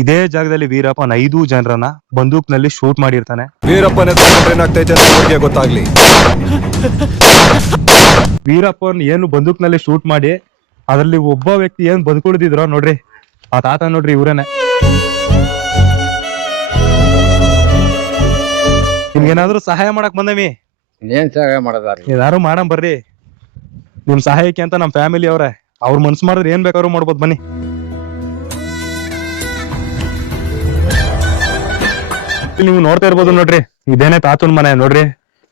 ಇದೇ ಜಾಗದಲ್ಲಿ ವೀರಪ್ಪನ್ ಐದು ಜನರನ್ನ ಬಂದೂಕ್ನಲ್ಲಿ ಶೂಟ್ ಮಾಡಿರ್ತಾನೆ. ವೀರಪ್ಪನ ಏನಾಗ್ತೈತೆ ಗೊತ್ತಾಗ್ಲಿ. ವೀರಪ್ಪನ್ ಏನು ಬಂದೂಕ್ನಲ್ಲಿ ಶೂಟ್ ಮಾಡಿ ಅದರಲ್ಲಿ ಒಬ್ಬ ವ್ಯಕ್ತಿ ಏನ್ ಬದುಕುಳಿದಿದ್ರೋ ನೋಡ್ರಿ ಆ ತಾತ ನೋಡ್ರಿ ಇವ್ರೇನೆ. ನಿಮ್ಗೇನಾದ್ರೂ ಸಹಾಯ ಮಾಡಕ್ ಬಂದಮಿ? ಏನ್ ಸಹಾಯ ಮಾಡೋದಾರಿ ಏನಾರು ಮಾಡಮ್ ಬರ್ರಿ. ನಿಮ್ ಸಹಾಯಕ್ಕೆ ಅಂತ ನಮ್ ಫ್ಯಾಮಿಲಿ ಅವ್ರೆ ಅವ್ರ ಮನ್ಸು ಮಾಡಿದ್ರೆ ಏನ್ ಬೇಕಾದ್ರೂ ಮಾಡ್ಬೋದು ಬನ್ನಿ. ನೀವು ನೋಡ್ತಾ ಇರ್ಬೋದು ನೋಡ್ರಿ. ಇದೇನೆ ತಾತನ್ ಮನೆ ನೋಡ್ರಿ.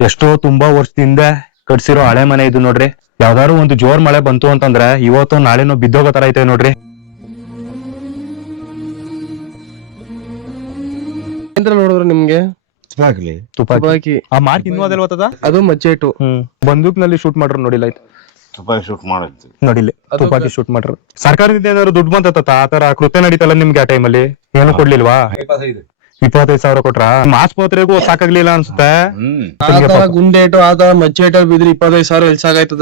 ಎಷ್ಟೋ ತುಂಬಾ ವರ್ಷದಿಂದ ಕಟ್ಸಿರೋ ಹಳೆ ಮನೆ ಇದು ನೋಡ್ರಿ. ಯಾವ್ದಾದ್ರು ಒಂದು ಜೋರ್ ಮಳೆ ಬಂತು ಅಂತಂದ್ರೆ ಇವತ್ತು ನಾಳೆನೋ ಬಿದ್ದೋಗೋ ತರ ಐತೆ ನೋಡ್ರಿ. ಎಂತ ನೋಡಿದ್ರು ನಿಮ್ಗೆ? ತುಪಾಕಿ. ತುಪಾಕಿ. ಆ ಮಾರ್ಕ್ ಇನ್ನೂ ಅದೆಲ್ಲ ಗೊತ್ತದ ಅದು ಮಚ್ಚೇಟು ಹ್ಮ್. ಬಂದೂಕ್ನಲ್ಲಿ ಶೂಟ್ ಮಾಡ್ರು ನೋಡಿಲ್ಲ ಆಯ್ತು. ತುಪಾಕಿ ಶೂಟ್ ಮಾಡಿದ್ವಿ ನೋಡಿಲ್ಲ. ತುಪಾಕಿ ಶೂಟ್ ಮಾಡ್ರು. ಸರ್ಕಾರದಿಂದ ಏನಾದ್ರು ದುಡ್ಡು ಬಂತ ಆತರ ಕೃತ್ಯ ನಡೀತಲ್ಲ ನಿಮ್ಗೆ ಆ ಟೈಮಲ್ಲಿ ಏನು ಕೊಡ್ಲಿಲ್ವಾ? ಇಪ್ಪತ್ತೈದು ಸಾವಿರ ಕೊಟ್ರ? ಆಸ್ಪತ್ರೆಗೂ ಸಾಕಾಗ್ಲಿಲ್ಲ ಅನ್ಸುತ್ತೆ. ಹ್ಮ್. ಆ ತರ ಗುಂಡೇಟು ಆದ ಮಚ್ಚೇಟ ಬಿದ್ರಿ ಇಪ್ಪತ್ತೈದು ಸಾವಿರ ಎಲ್ಲಿ ಸಾಕಾಯ್ತದ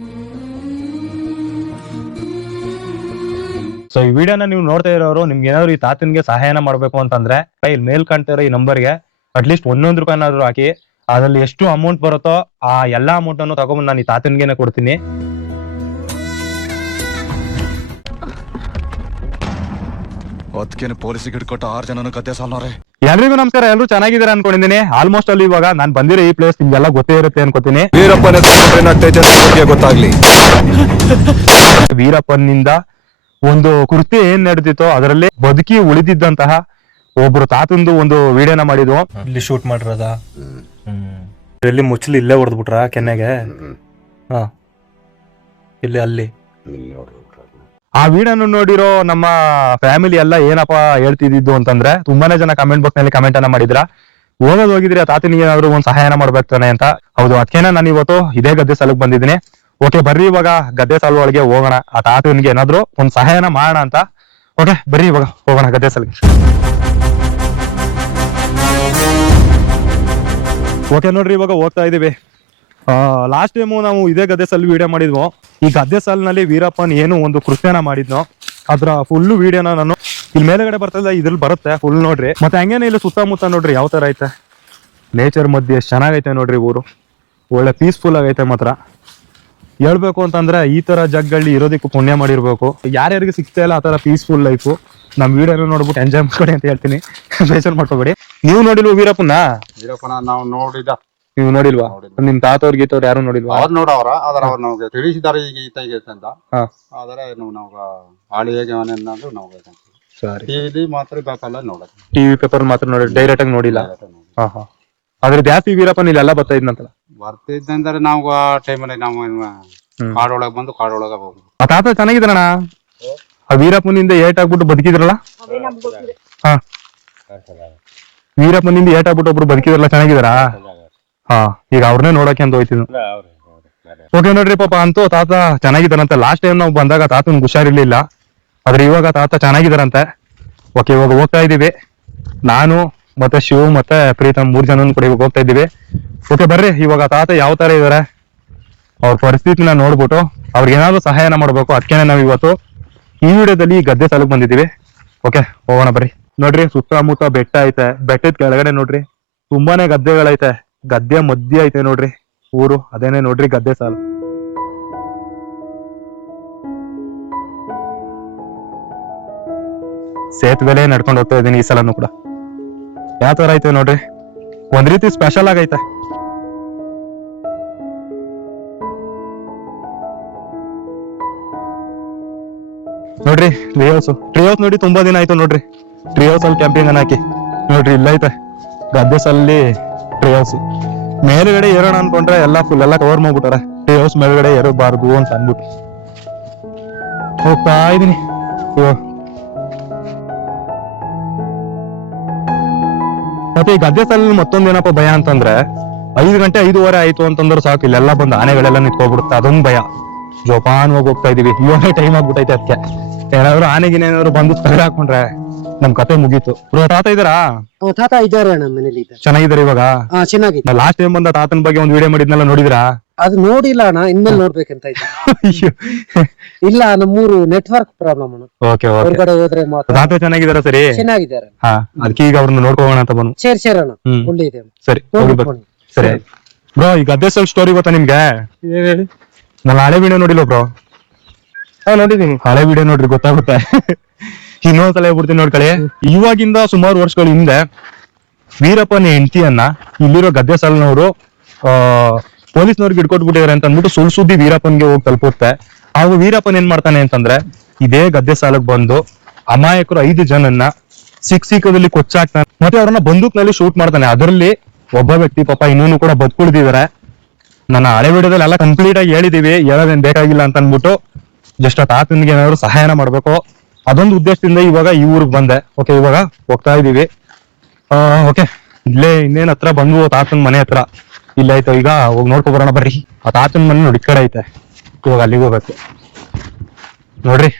ಸೊ ಈ ವಿಡಿಯೋನ ನೀವು ನೋಡ್ತಾ ಇರೋರು ನಿಮ್ಗೆ ಏನಾದ್ರು ಈ ತಾತನ್ಗೆ ಸಹಾಯನ ಮಾಡ್ಬೇಕು ಅಂತಂದ್ರೆ ಇಲ್ಲಿ ಮೇಲ್ ಕಾಣ್ತಾ ಇರೋ ಈ ನಂಬರ್ಗೆ ಅಟ್ಲೀಸ್ಟ್ ಒಂದೊಂದು ರೂಪಾಯಿನಾದ್ರು ಹಾಕಿ ಅದ್ರಲ್ಲಿ ಎಷ್ಟು ಅಮೌಂಟ್ ಬರುತ್ತೋ ಆ ಎಲ್ಲಾ ಅಮೌಂಟ್ ಅನ್ನು ತಗೊಂಡ್ ನಾನು ಈ ತಾತನ್ಗೆನೆ ಕೊಡ್ತೀನಿ. ಅದಕ್ಕೇನು ಪೊಲೀಸಿಗೆ ಹಿಡ್ಕೊಟ್ಟು ಆರು ಜನನ ಕತೆ ಸಾಲ್ನವ್ರೆ. ಎಲ್ರಿಗೂ ನಮಸ್ಕಾರ ಎಲ್ಲರೂ ಚೆನ್ನಾಗಿದ್ದಾರೆ ಅನ್ಕೊಂಡಿದ್ದೀನಿ. ಆಲ್ಮೋಸ್ಟ್ ಅಲ್ಲಿ ಇವಾಗ ನಾನು ಬಂದಿರೋ ಈ ಪ್ಲೇಸ್ ನಿಮ್ಗೆಲ್ಲ ಗೊತ್ತೇ ಇರುತ್ತೆ ಅನ್ಕೋತೀನಿ. ವೀರಪ್ಪನ ಅವ್ರಿಗೆ ಗೊತ್ತಾಗ್ಲಿ. ವೀರಪ್ಪನಿಂದ ಒಂದು ಕೃತಿ ಏನ್ ನಡೆದಿತ್ತೋ ಅದರಲ್ಲಿ ಬದುಕಿ ಉಳಿದಿದ್ದಂತಹ ಒಬ್ರು ತಾತಂದು ಒಂದು ವಿಡಿಯೋನ ಮಾಡಿದ್ವು. ಇಲ್ಲಿ ಶೂಟ್ ಮಾಡಿರೋದ? ಎಲ್ಲಿ ಮುಚ್ಚಲಿ ಇಲ್ಲೇ ಹೊಡೆದ್ಬಿಟ್ರ ಕೆನ್ನೆಗೆ? ಹಾ. ಇಲ್ಲಿ ಅಲ್ಲಿ. ಆ ವಿಡಿಯೋನ ನೋಡಿರೋ ನಮ್ಮ ಫ್ಯಾಮಿಲಿ ಎಲ್ಲ ಏನಪ್ಪ ಹೇಳ್ತಿದ್ದು ಅಂತಂದ್ರೆ ತುಂಬಾನೇ ಜನ ಕಮೆಂಟ್ ಬಾಕ್ಸ್ನಲ್ಲಿ ಕಮೆಂಟ್ ಅನ್ನ ಮಾಡಿದ್ರ? ಓದೋದ್ ಹೋಗಿದ್ರೆ ತಾತನಿಗೆ ಏನಾದ್ರು ಒಂದ್ ಸಹಾಯನ ಮಾಡ್ಬೇಕಾನೆ ಅಂತ. ಹೌದು ಅದಕ್ಕೇನ ನಾನು ಇವತ್ತು ಇದೇ ಗದ್ದೆ ಸಾಲಕ್ ಬಂದಿದ್ದೀನಿ. ಓಕೆ ಬರ್ರಿ ಇವಾಗ ಗದ್ದೆ ಸಾಲು ಒಳಗೆ ಹೋಗೋಣ. ಆ ತಾತನಿಗೆ ಏನಾದ್ರು ಒಂದ್ ಸಹಾಯನ ಮಾಡೋಣ ಅಂತ. ಓಕೆ ಬರ್ರಿ ಇವಾಗ ಹೋಗೋಣ ಗದ್ದೆ ಸಾಲಿಗೆ. ಓಕೆ ನೋಡ್ರಿ ಇವಾಗ ಹೋಗ್ತಾ ಇದೀವಿ. ಲಾಸ್ಟ್ ಟೈಮು ನಾವು ಇದೇ ಗದ್ದೆ ಸಲ್ ವಿಡಿಯೋ ಮಾಡಿದ್ವು. ಈ ಗದ್ದೆ ಸಾಲಿನಲ್ಲಿ ವೀರಪ್ಪನ್ ಏನು ಒಂದು ಕೃತ್ಯನ ಮಾಡಿದ್ನೋ, ಅದ್ರ ಫುಲ್ ವಿಡಿಯೋನ ನಾನು ಇಲ್ಲಿ ಮೇಲೆಗಡೆ ಬರ್ತದೆ ಇದ್ರಲ್ಲಿ ಬರುತ್ತೆ ಫುಲ್ ನೋಡ್ರಿ. ಮತ್ತೆ ಹಂಗೇನೆ ಇಲ್ಲಿ ಸುತ್ತಮುತ್ತ ನೋಡ್ರಿ, ಯಾವ ತರ ಐತೆ? ನೇಚರ್ ಮಧ್ಯೆ ಚೆನ್ನಾಗೈತೆ ನೋಡ್ರಿ ಊರು. ಒಳ್ಳೆ ಪೀಸ್ಫುಲ್ ಆಗೈತೆ ಮಾತ್ರ. ಹೇಳ್ಬೇಕು ಅಂತಂದ್ರೆ ಈ ತರ ಜಗ್ಗಲ್ಲಿ ಇರೋದಕ್ಕೂ ಪುಣ್ಯ ಮಾಡಿರ್ಬೇಕು. ಯಾರ್ಯಾರಿಗೆ ಸಿಗ್ತಾ ಇಲ್ಲ ಆ ತರ ಪೀಸ್ಫುಲ್ ಲೈಫು ನಮ್ ವಿಡಿಯೋನ ನೋಡ್ಬಿಟ್ಟು ಎಂಜಾಯ್ ಮಾಡ್ಕೊಡಿ ಅಂತ ಹೇಳ್ತೀನಿ. ಬೇಜಾರ್ ಮಾಡ್ಕೋಬೇಡಿ. ನೀವು ನೋಡಿಲ್ವ ವೀರಪ್ಪನ ವೀರಪ್ಪನ ನಾವು ನೋಡಿದ ನೀವು ನೋಡಿಲ್ವಾ? ನೋಡಿಲ್ಲ. ನಿಮ್ ತಾತವ್ರ ಗೀತವ್ರು ಯಾರು ನೋಡಿಲ್ವಾ? ಅವ್ರು ನೋಡವ್ರ? ಆದ್ರೆ ಅವ್ರು ನಮ್ಗೆ ತಿಳಿಸಿದ್ದಾರೆ ಈ ಈತ ಈಗ ಅಂತ ಹಾ. ಆದರೆ ನಾವು ನಾವು ಹಾಳಿ ಹೇಗೆ ಅವನೆಂದು ನಾವು ಸರಿ. ಟಿವಿಲಿ ಮಾತ್ರ ಬೇಕಲ್ಲ ನೋಡೋದು. ಟಿವಿ ಪೇಪರ್ ಮಾತ್ರ ನೋಡಿ ಡೈರೆಕ್ಟ್ ಆಗಿ ನೋಡಿಲ್ಲ? ಹಾ ಹಾ. ಆದ್ರೆ ಜಾಸ್ತಿ ವೀರಪ್ಪನ್ ಇಲ್ಲೆಲ್ಲ ಬರ್ತಾ ಇದ್ನಂತಲ್ಲ? ಬರ್ತಿದ್ದಂದ್ರೆ ನಾವು ಆ ಟೈಮಲ್ಲಿ ನಾವು ಹ್ಮ್. ಕಾಡೊಳಗೆ ಬಂದು ಕಾಡೊಳಗೆ ಹೋಗ್ಬೇಕು ಆ ತಾತ ಚೆನ್ನಾಗಿದ್ರಣ್ಣ ಆ ವೀರಪ್ಪನಿಂದ ಏಟ್ ಆಗ್ಬಿಟ್ಟು ಬದುಕಿದ್ರಲ್ಲ ಹಾ. ವೀರಪ್ಪನಿಂದ ಏಟ್ ಆಗ್ಬಿಟ್ಟು ಒಬ್ರು ಬದುಕಿದ್ರಲ್ಲ ಚೆನ್ನಾಗಿದಾರಾ ಹಾ ಈಗ ಅವ್ರನ್ನೇ ನೋಡಕ್ಕೆ ಅಂತ ಹೋಯ್ತಿದ್ರು ಓಕೆ ನೋಡ್ರಿ ಪಾಪ ಅಂತೂ ತಾತ ಚೆನ್ನಾಗಿದ್ದಾರಂತೆ. ಲಾಸ್ಟ್ ಟೈಮ್ ನಾವು ಬಂದಾಗ ತಾತನ್ ಹುಷಾರಿರ್ಲಿಲ್ಲ. ಆದ್ರೆ ಇವಾಗ ತಾತ ಚೆನ್ನಾಗಿದ್ದಾರಂತೆ. ಓಕೆ ಇವಾಗ ಹೋಗ್ತಾ ಇದೀವಿ ನಾನು ಮತ್ತೆ ಶಿವ ಮತ್ತೆ ಪ್ರೀತಮ್ ಮೂರ್ ಜನ ಕೂಡ ಇವಾಗ ಹೋಗ್ತಾ ಇದೀವಿ ಓಕೆ ಬರ್ರಿ. ಇವಾಗ ತಾತ ಯಾವ ತರ ಇದಾರೆ ಅವ್ರ ಪರಿಸ್ಥಿತಿನ ನೋಡ್ಬಿಟ್ಟು ಅವ್ರಿಗೆ ಏನಾದ್ರು ಸಹಾಯನ ಮಾಡ್ಬೇಕು. ಅದಕ್ಕೆ ನಾವ್ ಇವತ್ತು ಈ ವಿಡಿಯೋದಲ್ಲಿ ಈ ಗದ್ದೆ ಸಾಲಕ್ ಬಂದಿದೀವಿ ಓಕೆ ಹೋಗೋಣ ಬರ್ರಿ. ನೋಡ್ರಿ ಸುತ್ತಮುತ್ತ ಬೆಟ್ಟ ಐತೆ. ಬೆಟ್ಟದ ಕೆಳಗಡೆ ನೋಡ್ರಿ. ತುಂಬಾನೇ ಗದ್ದೆಗಳೈತೆ. ಗದ್ದೆ ಮದ್ಯ ಐತೆ ನೋಡ್ರಿ, ಊರು, ಅದೇನೆ ನೋಡ್ರಿ ಗದ್ದೆ ಸಾಲು. ಸೇತುವೆಲೆ ನಡ್ಕೊಂಡು ಹೋಗ್ತಾ ಇದ್ದೀನಿ ಈ ಸಲನು ಕೂಡ. ಯಾವ ತರ ಐತೆ ನೋಡ್ರಿ? ಒಂದ್ ರೀತಿ ಸ್ಪೆಷಲ್ ಆಗೈತೆ. ನೋಡ್ರಿ ಟ್ರೀ ಹೌಸ್ ಟ್ರೀ ಹೌಸ್ ನೋಡಿ ತುಂಬಾ ದಿನ ಆಯ್ತು ನೋಡ್ರಿ. ಟ್ರೀ ಹೌಸ್ ಅಲ್ಲಿ ಕ್ಯಾಂಪಿಂಗ್ ಅನ್ನ ಹಾಕಿ. ನೋಡ್ರಿ ಇಲ್ಲ ಐತೆ ಗದ್ದೆ ಸಲ್ಲಿ ಟ್ರೀ ಹೌಸ್ ಮೇಲ್ಗಡೆ ಏರೋಣ ಅನ್ಕೊಂಡ್ರೆ ಎಲ್ಲ ಫುಲ್ ಎಲ್ಲ ಕವರ್ ಮಾಡ್ಬಿಟ್ಟಾರೆ. ಟ್ರೀ ಹೌಸ್ ಮೇಲ್ಗಡೆ ಏರಬಾರ್ದು ಅಂತ ಅನ್ಬಿಟ್ಟು. ಹೋಗ್ತಾ ಇದೀನಿ ಮತ್ತೆ ಈ ಗದ್ದೆ ಸಾಲಲ್ಲಿ ಮತ್ತೊಂದೇನಪ್ಪ ಭಯ ಅಂತಂದ್ರೆ, ಐದು ಗಂಟೆ ಐದೂವರೆ ಆಯ್ತು ಅಂತಂದ್ರೆ ಸಾಕು, ಇಲ್ಲೆಲ್ಲ ಬಂದು ಆನೆಗಳೆಲ್ಲ ನಿಂತ್ಕೊಬಿಡುತ್ತೆ. ಅದೊಂದು ಭಯ. ಜೋಪಾನ್ ಹೋಗಿ ಹೋಗ್ತಾ ಇದೀವಿ. ಇವಾಗ ಟೈಮ್ ಆಗ್ಬಿಟ್ಟೈತೆ ಅದಕ್ಕೆ ಏನಾದ್ರು ಆನೆಗಿನ ಏನಾದ್ರು ಬಂದು ತಗಡ್ ಹಾಕೊಂಡ್ರೆ ನಮ್ ಕತೆ ಮುಗೀತು. ಬ್ರೋ ತಾತ ಇದಾರಾ ತಾತ ಇದ್ದಾರೆ ಅಣ್ಣ ಮನೇಲಿ ಇದ್ದಾರೆ. ಚೆನ್ನಾಗಿದ್ದಾರೆ ಇವಾಗ? ಹಾ ಚೆನ್ನಾಗಿದೆ. ಲಾಸ್ಟ್ ಟೈಮ್ ಬಂದ ತಾತನ ಬಗ್ಗೆ ಒಂದ್ ವಿಡಿಯೋ ಮಾಡಿದ್ನೆಲ್ಲ ನೋಡಿದ್ರಾ? ಅದು ನೋಡಿಲ್ಲ ಅಣ್ಣ ಇನ್ಮೇಲೆ ನೋಡ್ಬೇಕಂತ ಇದೆ ಅಯ್ಯೋ. ಇಲ್ಲ ನಮ್ಮೂರು ನೆಟ್ವರ್ಕ್ ಪ್ರಾಬ್ಲಮ್ ಅಣ್ಣ. Okay okay. ಹೊರಗಡೆ ಹೋದ್ರೆ ಮಾತ್ರ. ತಾತ ಚೆನ್ನಾಗಿದಾರ ಸರಿ? ಚೆನ್ನಾಗಿದ್ದಾರೆ. ಹಾ ಅದಕ್ಕೆ ಈಗ ಅವ್ರನ್ನ ನೋಡ್ಕೋಣ ಅಂತ ಬಂದು. ಸೇರ್ ಸರಿ ಅಣ್ಣ. ಹ್ಮ್. ಒಳ್ಳೆ ಇದೆ. ಸರಿ ಹೋಗಿ ಬರ್ತೀನಿ ನೋಡ್ಕೊಂಡು. ಸರಿ ಬ್ರೋ ಈಗ ಅದೇ ಸ್ವಲ್ಪ ಸ್ಟೋರಿ ಗೊತ್ತಾ ನಿಮ್ಗೆ? ಏನ್ ಹೇಳಿ? ನಾನು ಹಳೆ ವಿಡಿಯೋ ನೋಡಿಲ್ಲ ಬ್ರೋ. ಹಾ ನೋಡಿದೀನಿ ಹಳೆ ವಿಡಿಯೋ ನೋಡ್ರಿ ಗೊತ್ತಾಗುತ್ತೆ. ಇನ್ನೊಂದ್ಸಲ ಹೇಳ್ಬಿಡ್ತೀನಿ ನೋಡ್ಕೊಳ್ಳಿ ಇವಾಗಿಂದ ಸುಮಾರು ವರ್ಷಗಳ ಹಿಂದೆ ವೀರಪ್ಪನ ಹೆಂಡತಿಯನ್ನ ಇಲ್ಲಿರೋ ಗದ್ದೆ ಸಾಲಿನವರು ಆ, ಪೊಲೀಸ್ನವ್ರಿಗೆ ಹಿಡ್ಕೊಟ್ಬಿಟ್ಟಿದ್ದಾರೆ ಅಂತ ಅಂದ್ಬಿಟ್ಟು ಸುಳ್ ಸುದ್ದಿ ವೀರಪ್ಪನ್ಗೆ ಹೋಗಿ ತಲುಪುತ್ತೆ. ಅವಾಗ ವೀರಪ್ಪನ್ ಏನ್ ಮಾಡ್ತಾನೆ ಅಂತಂದ್ರೆ, ಇದೇ ಗದ್ದೆ ಸಾಲಕ್ ಬಂದು ಅಮಾಯಕರು ಐದು ಜನನ್ನ ಸಿಕ್ ಸಿಕ್ಕದಲ್ಲಿ ಕೊಚ್ಚಾಕ್ತಾನೆ. ಮತ್ತೆ ಅವ್ರನ್ನ ಬಂದೂಕ್ನಲ್ಲಿ ಶೂಟ್ ಮಾಡ್ತಾನೆ. ಅದರಲ್ಲಿ ಒಬ್ಬ ವ್ಯಕ್ತಿ ಪಾಪ ಇನ್ನೂನು ಕೂಡ ಬದುಕುಳಿದಿದ್ದಾರೆ ನನ್ನ ಹಳೆ ವಿಡಿಯೋದಲ್ಲಿ ಎಲ್ಲ ಕಂಪ್ಲೀಟ್ ಆಗಿ ಹೇಳಿದೀವಿ, ಹೇಳೋದೇನ್ ಬೇಕಾಗಿಲ್ಲ ಅಂತ ಅಂದ್ಬಿಟ್ಟು ಜಸ್ಟ್ ಆ ತಾತನಿಗೆ ಏನಾದ್ರು ಸಹಾಯನ ಮಾಡ್ಬೇಕು. ಅದೊಂದು ಉದ್ದೇಶದಿಂದ ಇವಾಗ ಈ ಊರಿಗೆ ಬಂದೆ. ಓಕೆ ಇವಾಗ ಹೋಗ್ತಾ ಇದೀವಿ ಓಕೆ ಇಲ್ಲೇ ಇನ್ನೇನ್ ಹತ್ರ ಬಂದು ತಾತನ ಮನೆ ಹತ್ರ. ಇಲ್ಲ ಆಯ್ತು ಈಗ ಹೋಗಿ ನೋಡ್ಕೊ ಬರೋಣ ಬರ್ರಿ. ಆ ತಾತನ ಮನೆ ನೋಡಿ ಕಡೆ ಐತೆ. ಇವಾಗ ಅಲ್ಲಿಗೆ ಹೋಗ್ಬೇಕು. ನೋಡ್ರಿ.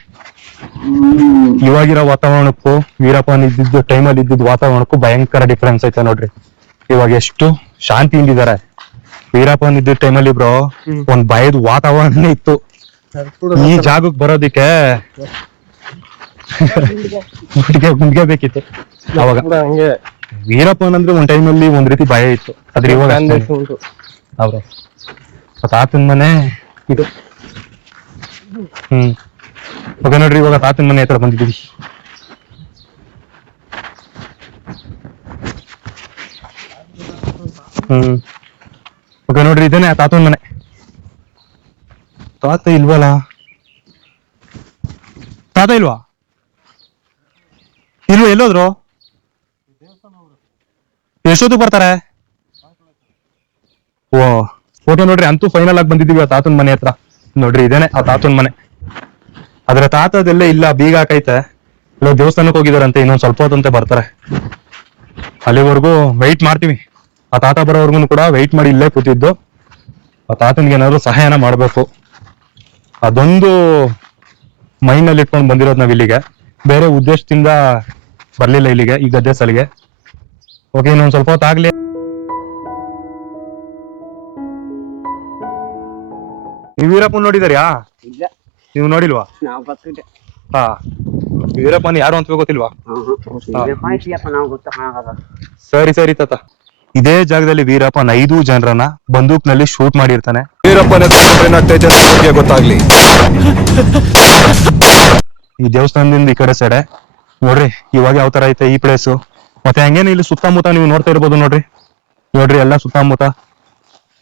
ಇವಾಗಿರೋ ವಾತಾವರಣಕ್ಕೂ ವೀರಪ್ಪನ್ ಇದ್ದಿದ್ದು ಟೈಮಲ್ಲಿ ಇದ್ದಿದ್ದು ವಾತಾವರಣಕ್ಕೂ ಭಯಂಕರ ಡಿಫ್ರೆನ್ಸ್ ಐತೆ ನೋಡ್ರಿ. ಇವಾಗ ಎಷ್ಟು ಶಾಂತಿಯಿಂದ ಇದಾರೆ ವೀರಪ್ಪನ್ ಇದ್ದಿದ್ದ ಟೈಮಲ್ಲಿ ಬ್ರೋ ಒಂದ್ ಭಯದ ವಾತಾವರಣನೇ ಇತ್ತು. ಈ ಜಾಗಕ್ಕೆ ಬರೋದಿಕ್ಕೆ ಗುಂಡಿಗೆ ಗುಂಡಿಗೆ ಬೇಕಿತ್ತು. ಅವಾಗ. ಹಂಗೆ. ವೀರಪ್ಪನ್ ಅಂದ್ರೆ ಒಂದ್ ಟೈಮಲ್ಲಿ ಒಂದ್ ರೀತಿ ಭಯ ಇತ್ತು. ಆದ್ರೆ ಇವಾಗ ಉಂಟು. ಹೌದು. ತಾತನ ಮನೆ ಇದು. ಹ್ಮ್. ಓಕೆ ನೋಡ್ರಿ ಇವಾಗ ತಾತನ್ ಮನೆ ಹತ್ರ ಬಂದಿದ್ದೀವಿ. ಹ್ಮ್. ಓಕೆ ನೋಡ್ರಿ ಇದೇನೆ ತಾತನ ಮನೆ. ತಾತ ಇಲ್ವಲ್ಲ? ತಾತ ಇಲ್ವಾ? ಇಲ್ವಾ ಎಲ್ಲೋದ್ರು? ಎಷ್ಟೊತ್ತಿಗೆ ಬರ್ತಾರೆ? ಓ ಫೋಟೋ ನೋಡ್ರಿ, ಅಂತೂ ಫೈನಲ್ ಆಗಿ ಬಂದಿದೀವಿ ಆ ತಾತನ ಮನೆ ಹತ್ರ. ನೋಡ್ರಿ, ಇದೇನೆ ಆ ತಾತನ ಮನೆ. ಅದ್ರ ತಾತದೆಲ್ಲ ಇಲ್ಲ, ಬೀಗ ಹಾಕೈತೆ. ಇಲ್ಲ ದೇವಸ್ಥಾನಕ್ಕೆ ಹೋಗಿದಾರಂತೆ, ಇನ್ನೊಂದ್ ಸ್ವಲ್ಪ ಹೊತ್ತಂತೆ ಬರ್ತಾರೆ. ಅಲ್ಲಿವರೆಗೂ ವೆಯ್ಟ್ ಮಾಡ್ತೀವಿ. ಆ ತಾತ ಬರೋವರೆಗೂ ಕೂಡ ವೆಯ್ಟ್ ಮಾಡಿ ಇಲ್ಲೇ ಕೂತಿದ್ದು. ಆ ತಾತನಿಗೆ ಏನಾದ್ರು ಸಹಾಯನ ಮಾಡ್ಬೇಕು. ಅದೊಂದು ಮೈಂಡ್ ಇಟ್ಕೊಂಡು ಬಂದಿರೋದು ನಾವ್ ಇಲ್ಲಿಗೆ ಬೇರೆ ಉದ್ದೇಶದಿಂದ ಬರ್ಲಿಲ್ಲ ಇಲ್ಲಿಗೆ ಈ ಗದ್ದೆ ಸಲಿಗೆ. ಓಕೆ ಇನ್ನೊಂದ್ ಸ್ವಲ್ಪ ಹೊತ್ತಾಗ್ಲಿ ನೀವು ವೀರಪ್ಪನ್ ನೋಡಿದಾರ್ಯಾ? ಇಲ್ಲ. ನೀವು ನೋಡಿಲ್ವಾ? ನಾವು ಬರ್ತಿದ್ದೆ. ಹಾ. ವೀರಪ್ಪನ್ ಯಾರು ಅಂತ ಗೊತ್ತಿಲ್ವಾ? ನಾವು ಗೊತ್ತಾಗಲ್ಲ ಸರಿ ಸರಿ ತಾತ. ಇದೇ ಜಾಗದಲ್ಲಿ ವೀರಪ್ಪನ್ ಐದು ಜನರನ್ನ ಬಂದೂಕ್ನಲ್ಲಿ ಶೂಟ್ ಮಾಡಿರ್ತಾನೆ. ವೀರಪ್ಪನ ಗೊತ್ತಾಗ್ಲಿ. ಈ ದೇವಸ್ಥಾನದಿಂದ ಈ ಕಡೆ ಸೈಡೆ ನೋಡ್ರಿ, ಇವಾಗ ಯಾವ ತರ ಐತೆ ಈ ಪ್ಲೇಸ್ ಮತ್ತೆ ಹಂಗೇನು ಇಲ್ಲಿ ಸುತ್ತಮುತ್ತ ನೀವು ನೋಡ್ತಾ ಇರ್ಬೋದು ನೋಡ್ರಿ. ನೋಡ್ರಿ, ಎಲ್ಲ ಸುತ್ತಮುತ್ತ.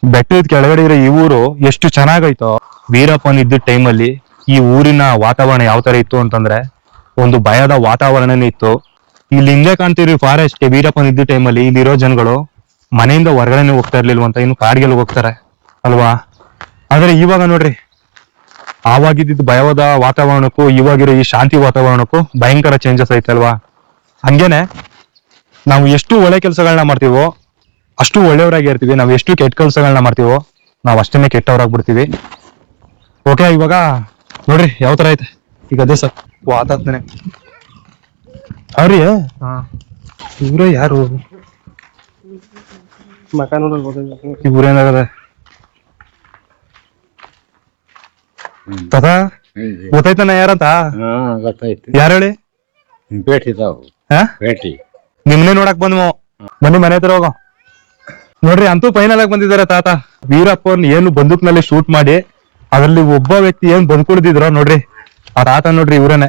ಬೆಟ್ಟದ ಕೆಳಗಡೆ ಇರೋ ಈ ಊರು ಎಷ್ಟು ಚೆನ್ನಾಗೈತೋ. ವೀರಪ್ಪನ್ ಇದ್ದ ಟೈಮಲ್ಲಿ ಈ ಊರಿನ ವಾತಾವರಣ ಯಾವ ತರ ಇತ್ತು ಅಂತಂದ್ರೆ, ಒಂದು ಭಯದ ವಾತಾವರಣನೇ ಇತ್ತು. ಇಲ್ಲಿ ಹಿಂದೆ ಕಾಣ್ತೀರಿ ಫಾರೆಸ್ಟ್ ವೀರಪ್ಪನ್ ಇದ್ದ ಟೈಮಲ್ಲಿ ಇಲ್ಲಿರೋ ಜನಗಳು ಮನೆಯಿಂದ ಹೊರಗಡೆನೆ ಹೋಗ್ತಾ ಇರ್ಲಿಲ್ವಂತ, ಇನ್ನು ಕಾಡ್ಗೆಲ್ಲ ಹೋಗ್ತಾರೆ. ಅಲ್ವಾ? ಆದ್ರೆ ಇವಾಗ ನೋಡ್ರಿ ಆವಾಗಿದ್ದ ಭಯವಾದ ವಾತಾವರಣಕ್ಕೂ ಇವಾಗಿರೋ ಈ ಶಾಂತಿ ವಾತಾವರಣಕ್ಕೂ ಭಯಂಕರ ಚೇಂಜಸ್ ಐತಲ್ವಾ ಹಂಗೇನೆ ನಾವು ಎಷ್ಟು ಒಳ್ಳೆ ಕೆಲಸಗಳನ್ನ ಮಾಡ್ತೀವೋ ಅಷ್ಟು ಒಳ್ಳೆಯವರಾಗಿ ಇರ್ತೀವಿ. ನಾವು ಎಷ್ಟು ಕೆಟ್ಟ ಕೆಲಸಗಳನ್ನ ಮಾಡ್ತೀವೋ ನಾವು ಅಷ್ಟೇನೆ ಕೆಟ್ಟವರಾಗ್ಬಿಡ್ತೀವಿ. ಓಕೆ ಇವಾಗ ನೋಡ್ರಿ ಯಾವ ತರ ಐತೆ? ಈಗ ಅದೇ ಸರ್ ವಾತಾತ್ಮನೆ ಅವ್ರಿ ಇವ್ರೆ ಯಾರು? ಮಕ ನೋಡ್ರಿ ಇವ್ರೇನಾಗದೆ ತಥಾ ಗೊತ್ತಾಯ್ತಾನ ಯಾರಂತ? ಹಾ ಗೊತ್ತಾಯ್ತು. ಯಾರು ಹೇಳಿ? ಭೇಟಿ ತಾವು. ಹಾ? ಭೇಟಿ ನಿಮ್ನೆ ನೋಡಕ್ ಬಂದ್ವು ಬನ್ನಿ ಮನೆ ಹತ್ರ ಹೋಗೋ. ನೋಡ್ರಿ ಅಂತೂ ಫೈನಲ್ ಆಗಿ ಬಂದಿದ್ದಾರೆ ತಾತ. ವೀರಪ್ಪನ್ ಏನು ಬಂದೂಕ್ನಲ್ಲಿ ಶೂಟ್ ಮಾಡಿ ಅದ್ರಲ್ಲಿ ಒಬ್ಬ ವ್ಯಕ್ತಿ ಏನ್ ಬಂದ್ಕೊಳ್ದಿದ್ರು ನೋಡ್ರಿ ಆ ತಾತ ನೋಡ್ರಿ ಇವ್ರೇನೆ.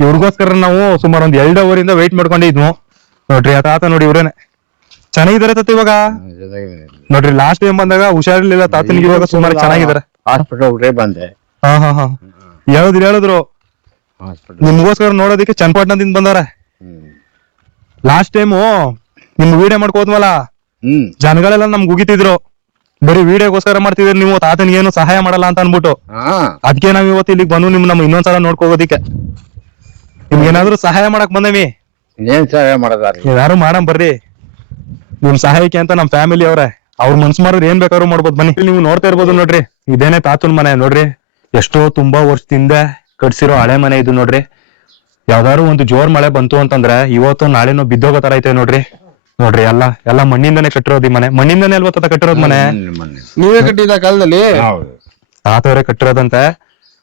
ಇವ್ರಿಗೋಸ್ಕರ ನಾವು ಸುಮಾರು ಒಂದ್ ಎರಡು ಅವರ್ ಇಂದ ವೆಯ್ಟ್ ಮಾಡ್ಕೊಂಡಿದ್ವು ನೋಡ್ರಿ ಆ ತಾತ ನೋಡಿ ಇವ್ರೇನೆ. ಚೆನ್ನಾಗಿದ್ದಾರೆ ತಾತ ಇವಾಗ? ನೋಡ್ರಿ ಲಾಸ್ಟ್ ಟೈಮ್ ಬಂದಾಗ ಹುಷಾರಿಲ್ಲ ತಾತನಿಗೆ ಇವಾಗ ಸುಮಾರು ಚೆನ್ನಾಗಿದ್ದಾರೆ. ಹಾಸ್ಪಿಟಲ್ ಬಂದೆ. ಹಾ ಹಾ ಹಾ. ಹೇಳಿದ್ರು ಹೇಳಿದ್ರು? ಹಾಸ್ಪಿಟಲ್. ನಿಮ್ಗೋಸ್ಕರ ನೋಡೋದಕ್ಕೆ ಚನ್ನಪಟ್ಟಣದಿಂದ ಬಂದಾರ. ಹ್ಮ್. ಲಾಸ್ಟ್ ಟೈಮು ನಿಮ್ ವಿಡಿಯೋ ಮಾಡ್ಕೋದ್ವಲ್ಲ ಹ್ಮ್. ಜನಗಳೆಲ್ಲ ನಮ್ಗೆ ಉಗಿತಿದ್ರು. ಬರೀ ವಿಡಿಯೋಗೋಸ್ಕರ ಮಾಡ್ತಿದ್ರಿ ನೀವು ತಾತನಿಗೆ ಏನು ಸಹಾಯ ಮಾಡಲ್ಲ ಅಂತ ಅನ್ಬಿಟ್ಟು ಹಾ. ಅದಕ್ಕೆ ನಾವ್ ಇವತ್ತು ಇಲ್ಲಿಗೆ ಬಂದು ನಿಮ್ ನಮ್ ಇನ್ನೊಂದ್ಸಲ ನೋಡ್ಕೋಗೋದಿಕ್ಕೆ. ನಿಮ್ಗೆ ಏನಾದ್ರು ಸಹಾಯ ಮಾಡಕ್ ಬಂದೇವಿ ಏನ್ ಸಹಾಯ ಮಾಡದಾರಿ ಯಾರು ಮಾಡಮ್ ಬರ್ರಿ. ನಿಮ್ ಸಹಾಯಕ್ಕೆ ಅಂತ ನಮ್ ಫ್ಯಾಮಿಲಿ ಅವ್ರೆ. ಅವ್ರ ಮನ್ಸ್ ಮಾಡಿದ್ರೆ ಏನ್ ಬೇಕಾದ್ರು ಮಾಡ್ಬೋದು. ಬನ್ನಿ. ಇಲ್ಲಿ ನೀವು ನೋಡ್ತಾ ಇರ್ಬೋದು ನೋಡ್ರಿ. ಇದೇನೆ ತಾತನ್ ಮನೆ ನೋಡ್ರಿ. ಎಷ್ಟೋ ತುಂಬಾ ವರ್ಷದಿಂದ ಕಟ್ಸಿರೋ ಹಳೆ ಮನೆ ಇದು ನೋಡ್ರಿ. ಯಾವ್ದಾದ್ರು ಒಂದು ಜೋರ್ ಮಳೆ ಬಂತು ಅಂತಂದ್ರೆ ಇವತ್ತು ನಾಳೆನೋ ಬಿದ್ದೋಗೋ ತರ ಐತೆ ನೋಡ್ರಿ. ನೋಡ್ರಿ ಎಲ್ಲ ಎಲ್ಲ ಮಣ್ಣಿಂದಾನೆ ಕಟ್ಟಿರೋದು ಈ ಮನೆ. ಮಣ್ಣಿಂದನೇ ಅಲ್ವಾ ತಾತ ಕಟ್ಟಿರೋದ್ ಮನೆ? ನೀವೇ ಕಟ್ಟಿದ ಕಾಲದಲ್ಲಿ? ಹೌದು. ತಾತವ್ರೆ ಕಟ್ಟಿರೋದಂತೆ.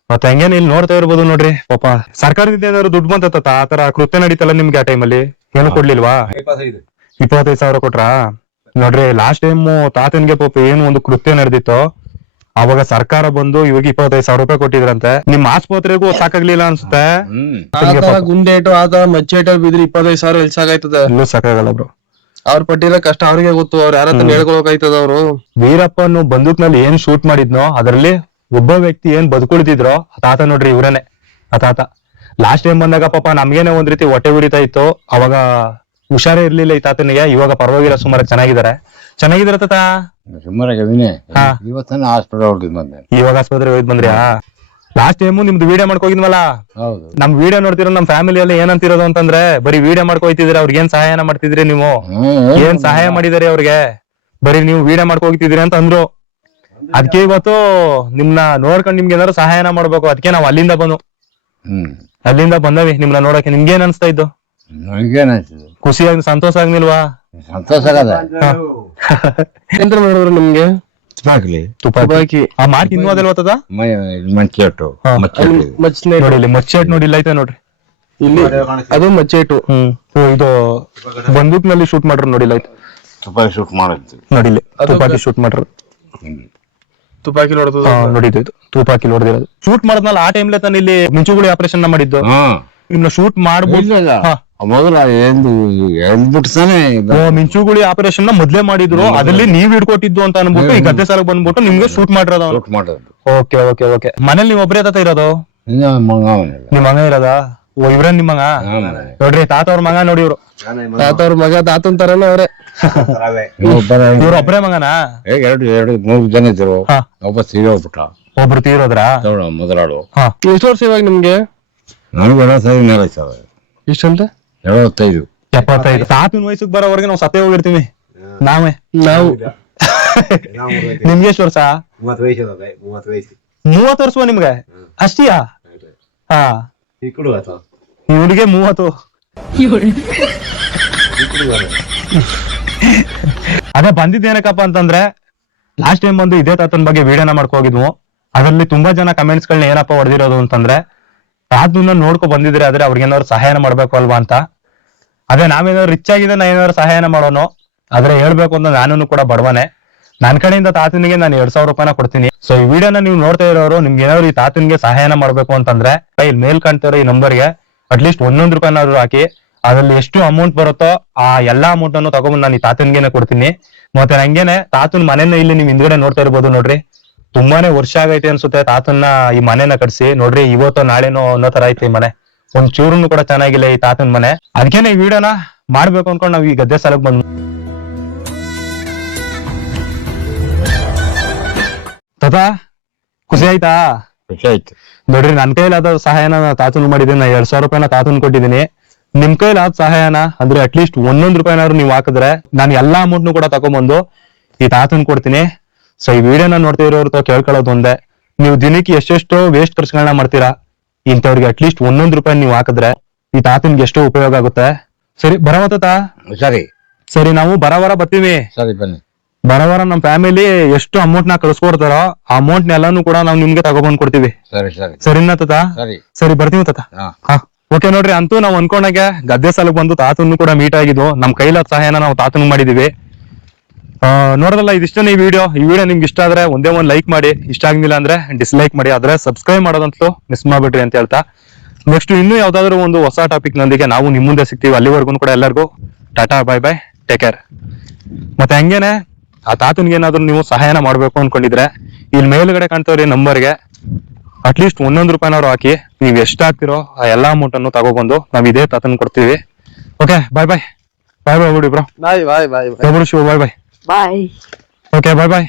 ಮತ್ತೆ ಹಂಗೇನ್ ಇಲ್ಲಿ ನೋಡ್ತಾ ಇರ್ಬೋದು ನೋಡ್ರಿ. ಪಾಪ ಸರ್ಕಾರದಿಂದ ಏನಾದ್ರು ದುಡ್ಡು ಬಂತ ತಾತ? ಆತರ ಕೃತ್ಯ ನಡೀತಲ್ಲ ನಿಮ್ಗೆ ಆ ಟೈಮಲ್ಲಿ ಏನು ಕೊಡ್ಲಿಲ್ವಾ? ಇಪ್ಪತ್ತೈದು. ಸಾವಿರ ಕೊಟ್ರಾ? ನೋಡ್ರಿ ಲಾಸ್ಟ್ ಟೈಮ್ ತಾತನ್ಗೆ ಪಾಪ ಏನು ಒಂದು ಕೃತ್ಯ ನಡೆದಿತ್ತು ಅವಾಗ ಸರ್ಕಾರ ಬಂದು ಇವಾಗ ಇಪ್ಪತ್ತೈದು ಸಾವಿರ ರೂಪಾಯಿ ಕೊಟ್ಟಿದ್ರಂತೆ. ನಿಮ್ ಆಸ್ಪತ್ರೆಗೂ ಸಾಕಾಗ್ಲಿಲ್ಲ ಅನ್ಸುತ್ತೆ? ಆತರ ಗುಂಡೇಟು ಆತರ ಮಚ್ಚೇಟು ಬಿದ್ರಿ ಇಪ್ಪತ್ತೈದು ಸಾವಿರ ಎಲ್ ಸಾಕಾಯ್ತದ ಇನ್ನೂ ಸಾಕಾಗಲ್ಲ ಬ್ರೋ. ಅವ್ರ ಪಟ್ಟಿಲ್ಲ ಕಷ್ಟ ಅವ್ರಿಗೆ ಗೊತ್ತು ಅವ್ರ ಯಾರ ಹತ್ರ ಹೇಳ್ಕೊಳಕಾಯ್ತದ ಅವ್ರು. ವೀರಪ್ಪನು ಬಂದೂಕ್ನಲ್ಲಿ ಏನ್ ಶೂಟ್ ಮಾಡಿದ್ನೋ ಅದರಲ್ಲಿ ಒಬ್ಬ ವ್ಯಕ್ತಿ ಏನ್ ಬದುಕುಳಿದಿದ್ರೋ ಆ ತಾತ ನೋಡ್ರಿ ಇವ್ರನೇ ಆ ತಾತ. ಲಾಸ್ಟ್ ಟೈಮ್ ಬಂದಾಗ ಪಾಪ ನಮ್ಗೇನೆ ಒಂದ್ ರೀತಿ ಹೊಟ್ಟೆ ಉರಿತಾ ಇತ್ತು. ಅವಾಗ ಹುಷಾರೇ ಇರ್ಲಿಲ್ಲ ಈ ತಾತನಿಗೆ ಇವಾಗ ಪರವಾಗಿಲ್ಲ ಸುಮಾರು ಚೆನ್ನಾಗಿದ್ದಾರೆ. ಚೆನ್ನಾಗಿದಾರ ತಾತ? ಸುಮಾರಾಗಿದ್ದೀನಿ ಹಾ. ಇವತ್ತನ ಹಾಸ್ಪಿಟಲ್ ಹೊರಟಿದ್ ಬಂದೆ. ಇವಾಗ ಆಸ್ಪತ್ರೆ ಹೋಗಿದ್ ಬಂದ್ರ್ಯಾ ಲಾಸ್ಟ್ ಟೈಮ್ ನಿಮ್ದು ವಿಡಿಯೋ ಮಾಡ್ಕೋಗಿದ್ವಲ್ಲ? ಹೌದು. ನಮ್ ವಿಡಿಯೋ ನೋಡ್ತಿರೋ ನಮ್ ಫ್ಯಾಮಿಲಿಯಲ್ಲಿ ಏನಂತಿರೋದು ಅಂತಂದ್ರೆ ಬರೀ ವಿಡಿಯೋ ಮಾಡ್ಕೋಯ್ತಿದ್ರೆ ಅವ್ರಿಗೆ ಏನ್ ಸಹಾಯನ ಮಾಡ್ತಿದ್ರಿ ನೀವು? ಏನ್ ಸಹಾಯ ಮಾಡಿದಾರೆ ಅವ್ರಿಗೆ? ಬರೀ ನೀವು ವಿಡಿಯೋ ಮಾಡ್ಕೋಗ್ತಿದ್ರಿ ಅಂತ ಅಂದ್ರು. ಅದಕ್ಕೆ ಇವತ್ತು ನಿಮ್ನ ನೋಡ್ಕೊಂಡು ನಿಮ್ಗೆ ಏನಾದ್ರು ಸಹಾಯನ ಮಾಡ್ಬೇಕು. ಅದಕ್ಕೆ ನಾವ್ ಅಲ್ಲಿಂದ ಬಂದು ಹ್ಮ್. ಅಲ್ಲಿಂದ ಬಂದವಿ ನಿಮ್ನ ನೋಡಕ್ಕೆ ನಿಮ್ಗೆ ಏನ್ ಅನ್ಸ್ತಾ ಇದ್ದು? ನನಗೇನ್ ಅನ್ಸಿದೆ ಖುಷಿಯಾಗಿ ಸಂತೋಷ ಆಗ್ನಿಲ್ವಾ ಸಂತೋಷ ಆಗದ ಎಂತ ಮಾಡಿದ್ರು ನಿಮ್ಗೆ? ಆಗ್ಲಿ ತುಪಾಕಿ. ಆ ಮಾರ್ಕ್ ಇನ್ನೂ ಅದಲ್ವ ತದ? ಮಂಚೆಟ್ಟು ಹಾ. ಮಚ್ಚೆಟ್ಟು. ಮಚ್ಚನೆ ನೋಡಿ ಇಲ್ಲಿ ಮಚ್ಚೆಟ್ ನೋಡಿ ಇಲ್ಲ ಐತೆ ನೋಡ್ರಿ. ಇಲ್ಲಿ ಅದು ಮಚ್ಚೇಟು ಹ್ಮ್. ಓ, ಇದು ಬಂದೂಕ್ನಲ್ಲಿ ಶೂಟ್ ಮಾಡ್ರು ನೋಡಿ ಇಲ್ಲ ತುಪಾಕಿ ತುಪ್ಪ ಶೂಟ್ ಮಾಡಿದ್ದು ನೋಡಿಲ್ಲ ತುಪಾಕಿ ಶೂಟ್ ಮಾಡ್ರು. ತುಪಾಕಿ ನೋಡ್ತದ ಹಾ, ನೋಡಿ ಇದು ಇದು. ತುಪಾಕಿ ನೋಡಿದಿರೋದು. ಶೂಟ್ ಮಾಡದ್ನಲ್ಲ ಆ ಟೈಮ್ಲೆ ತಾನೆ ಇಲ್ಲಿ ಮಿಂಚುಗುಳಿ ಆಪರೇಷನ್ ಮಾಡಿದ್ದು. ಹಾ. ಇನ್ನ ಶೂಟ್ ಮಾಡ್ಬೋದು. ಇಲ್ಲ ಹಾ. ಮೊದಲ ಎಂದು ಎಲ್ಬಿಡ್ತಾನೆ ಓ ಮಿಂಚುಗುಳಿ ಆಪರೇಷನ್ನ ಮೊದ್ಲೇ ಮಾಡಿದ್ರು. ಅದ್ರಲ್ಲಿ ನೀವ್ ಹಿಡ್ಕೊಟ್ಟಿದ್ದು ಅಂತ ಅನ್ಬಿಟ್ಟು ಈ ಗದ್ದೆ ಸಾಲಕ್ ಬಂದ್ಬಿಟ್ಟು ನಿಮ್ಗೆ ಶೂಟ್ ಮಾಡಿರೋದು ಮಾಡೋದು ಓಕೆ ಓಕೆ ಓಕೆ. ಮನೇಲಿ ನೀವ್ ಒಬ್ರೇ ತಾತ ಇರೋದು? ಇನ್ನ ನಿಮ್ ಮಗ ಇರೋದ? ಓ ಇವ್ರ ನಿಮ್ ಮಗ? ನೋಡ್ರಿ ತಾತ ಅವ್ರ ಮಗ ನೋಡಿ ಇವ್ರು. ತಾತ ಅವ್ರ ಮಗ ತಾತನ್ ತರನೇ ಅವ್ರೆ. ಇವ್ರ ಒಬ್ರೇ ಮಗನಾ? ಎರಡು ಎರಡು ಮೂರು ಜನ ಇದ್ರು. ಹಾ. ಒಬ್ಬ ಹೋಗ್ಬಿಟ್ಟ ಒಬ್ರು ತೀರೋದ್ರಾ? ಮೊದಲಾಡು ಎಷ್ಟು ವರ್ಷ ಇವಾಗ ನಿಮ್ಗೆ? ನನಗೆ ಎಳವತ್ತೈದು ಮೇಲೆ ಸರ್. ಇಷ್ಟಂತ ಎಳವತ್ತೈದು ಎಪ್ಪತ್ತೈದು. ತಾತನ ವಯಸ್ಸಿಗೆ ಬರೋವರೆಗೆ ನಾವು ಸತ್ತೇ ಹೋಗಿರ್ತೀವಿ. ನಾವೇ. ನಾವು. ನಿಮ್ಗೆ ಎಷ್ಟು ವರ್ಷ? ಮೂವತ್ತು ವರ್ಷ ನಿಮ್ಗೆ? ಅಷ್ಟಿಯಾ? ಹಾ. ಇವಳಿಗೆ ಮೂವತ್ತು. ಅದೇ ಬಂದಿದ್ದೇನಕ್ಕಪ್ಪ ಅಂತಂದ್ರೆ ಲಾಸ್ಟ್ ಟೈಮ್ ಬಂದು ಇದೇ ತಾತನ ಬಗ್ಗೆ ವಿಡಿಯೋನ ಮಾಡ್ಕೋಗಿದ್ವು ಅದರಲ್ಲಿ ತುಂಬಾ ಜನ ಕಮೆಂಟ್ಸ್ ಗಳನ್ನ ಏನಪ್ಪ ಹೊಡೆದಿರೋದು ಅಂತಂದ್ರೆ ತಾತನ ನೋಡ್ಕೊ ಬಂದಿದ್ರೆ ಆದ್ರೆ ಅವ್ರಿಗೆ ಏನಾದ್ರು ಸಹಾಯನ ಮಾಡ್ಬೇಕು ಅಲ್ವಾ ಅಂತ. ಅದೇ ನಾವೇನಾದ್ರು ರಿಚ್ ಆಗಿದೆ ನಾ ಏನಾದ್ರು ಸಹಾಯನ ಮಾಡೋನು? ಆದ್ರೆ ಹೇಳ್ಬೇಕು ಅಂತ ನಾನು ಕೂಡ ಬಡವನೆ. ನನ್ ಕಡೆಯಿಂದ ತಾತನಿಗೆ ನಾನು ಎರಡ್ ಸಾವಿರ ರೂಪಾಯಿನ ಕೊಡ್ತೀನಿ. ಸೊ ಈ ವಿಡಿಯೋನ ನೀವು ನೋಡ್ತಾ ಇರೋರು, ನಿಮ್ಗೆ ಏನಾದ್ರು ಈ ತಾತನಿಗೆ ಸಹಾಯನ ಮಾಡ್ಬೇಕು ಅಂತಂದ್ರೆ ಇಲ್ಲಿ ಮೇಲ್ ಕಾಣ್ತಿರೋ ಈ ನಂಬರ್ಗೆ ಅಟ್ಲೀಸ್ಟ್ ಒಂದೊಂದು ರೂಪಾಯಿನಾದ್ರು ಹಾಕಿ, ಅದ್ರಲ್ಲಿ ಎಷ್ಟು ಅಮೌಂಟ್ ಬರುತ್ತೋ ಆ ಎಲ್ಲಾ ಅಮೌಂಟ್ ಅನ್ನು ತಗೊಂಡ್ ನಾನು ಈ ತಾತನ್ಗೆನೆ ಕೊಡ್ತೀನಿ. ಮತ್ತೆ ನಂಗೇನೆ ತಾತನ್ ಮನೇನ ಇಲ್ಲಿ ನಿಮ್ ಹಿಂದ್ಗಡೆ ನೋಡ್ತಾ ಇರ್ಬೋದು ನೋಡ್ರಿ. ತುಂಬಾನೇ ವರ್ಷ ಆಗೈತೆ ಅನ್ಸುತ್ತೆ ತಾತನ್ನ ಈ ಮನೆನ ಕಟ್ಸಿ. ನೋಡ್ರಿ ಇವತ್ತು ನಾಳೆನೋ ಅನ್ನೋ ತರ ಐತೆ ಈ ಮನೆ. ಒಂದ್ ಚೂರುನು ಕೂಡ ಚೆನ್ನಾಗಿಲ್ಲ ಈ ತಾತನ್ ಮನೆ. ಅದಕ್ಕೇನೆ ಈ ವಿಡಿಯೋನ ಮಾಡ್ಬೇಕು ಅನ್ಕೊಂಡು ನಾವ್ ಈ ಗದ್ದೆ ಸಾಲಕ್ ಬಂದ್ ತಾತ ಖುಷಿ ಆಯ್ತಾ? ಖುಷಿ ಆಯ್ತು. ನೋಡ್ರಿ ನನ್ ಕೈಲಾದ ಸಹಾಯನ ನಾ ತಾತನ್ ಮಾಡಿದೀನಿ ನಾ ಎರಡ್ ಸಾವಿರ ರೂಪಾಯಿನ ತಾತನ್ ಕೊಟ್ಟಿದ್ದೀನಿ. ನಿಮ್ ಕೈಲಾದ ಸಹಾಯನ ಅಂದ್ರೆ ಅಟ್ಲೀಸ್ಟ್ ಒಂದೊಂದ್ ರೂಪಾಯಿನಾದ್ರು ನೀವ್ ಹಾಕಿದ್ರೆ ನಾನು ಎಲ್ಲಾ ಅಮೌಂಟ್ ಕೂಡ ತಗೊಂಬಂದು ಈ ತಾತನ್ ಕೊಡ್ತೀನಿ. ಸೊ ಈ ವಿಡಿಯೋನ ನೋಡ್ತಾ ಇರೋರು ತಾವ್ ಕೇಳ್ಕೊಳ್ಳೋದು ಒಂದೇ ನೀವು ದಿನಕ್ಕೆ ಎಷ್ಟೆಷ್ಟೋ ವೇಸ್ಟ್ ಖರ್ಚುಗಳನ್ನ ಮಾಡ್ತೀರಾ ಇಂಥವ್ರಿಗೆ ಅಟ್ಲೀಸ್ಟ್ ಒಂದೊಂದು ರೂಪಾಯಿ ನೀವು ಹಾಕಿದ್ರೆ ಈ ತಾತನ್ಗೆ ಎಷ್ಟೋ ಉಪಯೋಗ ಆಗುತ್ತೆ. ಸರಿ ಬರವ ತಾತ? ಸರಿ. ಸರಿ ನಾವು ಬರವರ ಬರ್ತೀವಿ. ಸರಿ ಬನ್ನಿ. ಬರವರ ನಮ್ ಫ್ಯಾಮಿಲಿ ಎಷ್ಟು ಅಮೌಂಟ್ನ ಕಳ್ಸ್ಕೊಡ್ತಾರೋ ಆ ಅಮೌಂಟ್ ನೆಲ್ಲಾನು ಕೂಡ ನಾವು ನಿಮ್ಗೆ ತಗೊಬಂದ್ ಕೊಡ್ತೀವಿ. ಸರಿ ಸರಿ. ಸರಿನಾ ತಾತ? ಸರಿ. ಸರಿ ಬರ್ತೀವಿ ತಾತ. ಹಾ. ಹಾ ಓಕೆ ನೋಡ್ರಿ ಅಂತೂ ನಾವು ಅನ್ಕೊಂಡಾಗೆ ಗದ್ದೆ ಸಾಲಕ್ ಬಂದು ತಾತನ್ನು ಕೂಡ ಮೀಟ್ ಆಗಿದ್ವು ನಮ್ ಕೈಲಾದ ಸಹಾಯನ ನಾವು ತಾತನ್ ಮಾಡಿದೀವಿ. ನೋಡೋದಲ್ಲ ಇದಿಷ್ಟೇ ಈ ವಿಡಿಯೋ ಈ ವಿಡಿಯೋ ನಿಮ್ಗೆ ಇಷ್ಟ ಆದ್ರೆ ಒಂದೇ ಒಂದು ಲೈಕ್ ಮಾಡಿ. ಇಷ್ಟ ಆಗಲಿಲ್ಲ ಅಂದ್ರೆ ಡಿಸ್ಲೈಕ್ ಮಾಡಿ. ಆದ್ರೆ ಸಬ್ಸ್ಕ್ರೈಬ್ ಮಾಡೋದಂತೂ ಮಿಸ್ ಮಾಡ್ಬಿಡ್ರಿ ಅಂತ ಹೇಳ್ತಾ. ನೆಕ್ಸ್ಟ್ ಇನ್ನೂ ಯಾವ್ದಾದ್ರು ಒಂದು ಹೊಸ ಟಾಪಿಕ್ ನೊಂದಿಗೆ ನಾವು ನಿಮ್ಮ ಮುಂದೆ ಸಿಗ್ತೀವಿ. ಅಲ್ಲಿವರೆಗೂ ಕೂಡ ಎಲ್ಲರಿಗೂ tata bye bye take care ಮತ್ತೆ ಹಂಗೇನೆ ಆ ತಾತನ್ಗೆ ಏನಾದ್ರು ನೀವು ಸಹಾಯನ ಮಾಡ್ಬೇಕು ಅನ್ಕೊಂಡಿದ್ರೆ ಇಲ್ಲಿ ಮೇಲ್ಗಡೆ ಕಾಣ್ತಾವ್ರಿ ನಂಬರ್ಗೆ ಅಟ್ಲೀಸ್ಟ್ ಒಂದೊಂದು ರೂಪಾಯಿನವ್ರು ಹಾಕಿ. ನೀವು ಎಷ್ಟು ಹಾಕ್ತಿರೋ ಆ ಎಲ್ಲಾ ಅಮೌಂಟ್ ಅನ್ನು ತಗೊಬಂದು ನಾವು ಇದೇ ತಾತನ್ ಕೊಡ್ತೀವಿ. Okay bye bye bye bye ಬಿಡಿ bro bye bye bye bye Shiva bye bye bye okay bye bye